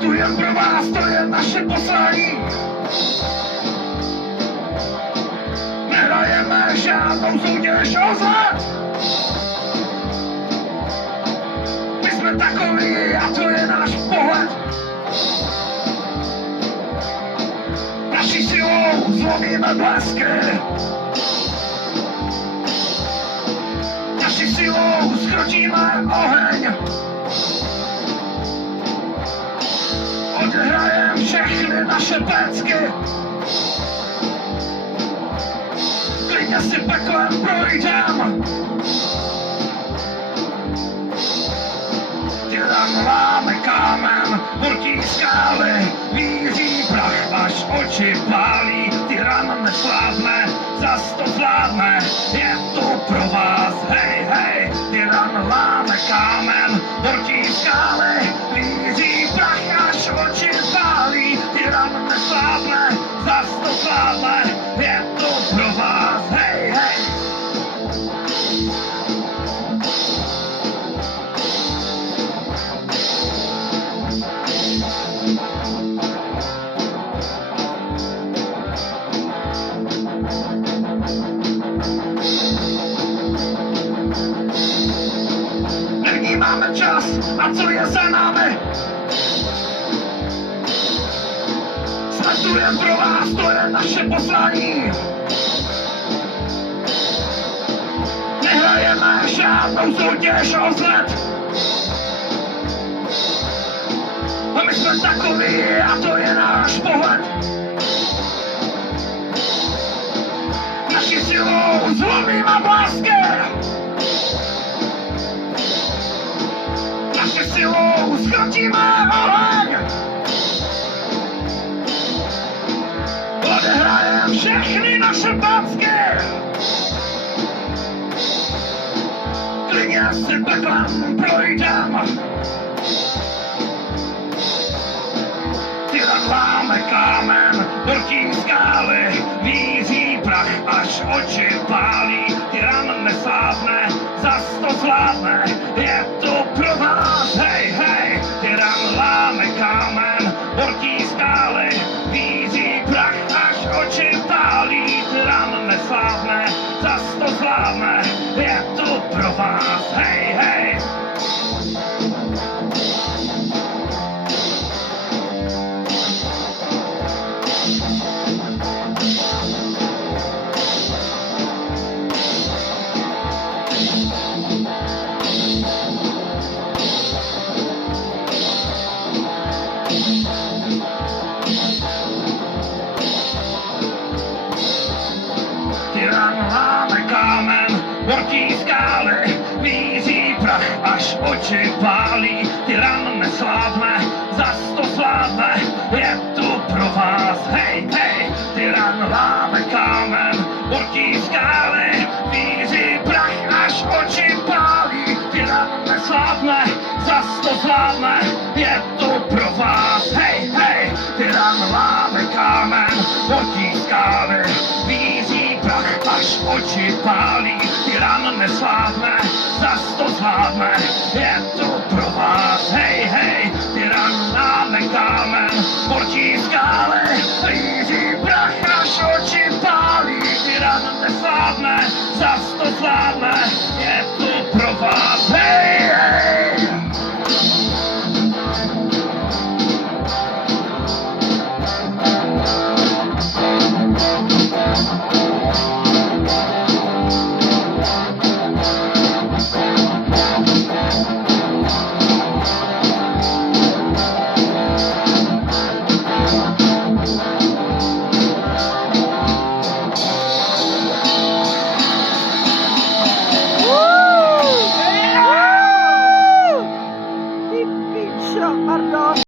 tu jen pro vás, to je naše poslání. Nehrajeme žádnou soutěž o zle. My jsme takový a to je náš pohled. Naší silou zlomíme blesky. Naší silou zkrotíme oheň. Odehrajem všechny naše pecky. Klidně si peklem projdem. Tyran láme kámen, horký skály, víří prach, až oči pálí. Tyran neslábne, zas to zvládne, je tu pro vás, hej, hej. Tyran láme kámen, horký skály, víří prach, až oči pálí. Tyran neslábne, zas to zvládne, je tu pro vás, hej, hej. Máme čas a co je za námi? Jsme tu jen pro vás, to je naše poslání. Nehrajeme žádnou soutěž o vzhled. A my jsme takový a to je náš pohled. Naší silou zlomíme blásky. Naši silou zkrotíme oheň. Odehrajem všechny naše packy. Klidně si peklem projdem. Tyran láme kámen, horký skály, víří prach, až oči pálí. Tyran neslábne, zas to zvládne, je tu pro vás, hej, hej. Tyran láme kámen, horký skály, víří prach, až oči pálí. Tyran neslábne, zas to zvládne, je tu pro vás, hej, hej. Tyran láme kámen, horký skály, víří prach, až oči pálí. Tyran neslábne, zas to zvládne, je tu pro vás, hej, hej. Tyran láme kámen, horký skály, víří prach, až oči pálí. Tyran neslábne, zas to zvládne, je tu pro vás, hej, hej. Tyran láme kámen, horký skály, víří prach, až oči pálí. Tyran neslábne, zas to zvládne, je tu pro vás, hej, hej. Tyran láme kámen, horký skály, víří prach, až oči pálí. Tyran neslábne, zas to zvládne, je tu pro vás, hej, hej.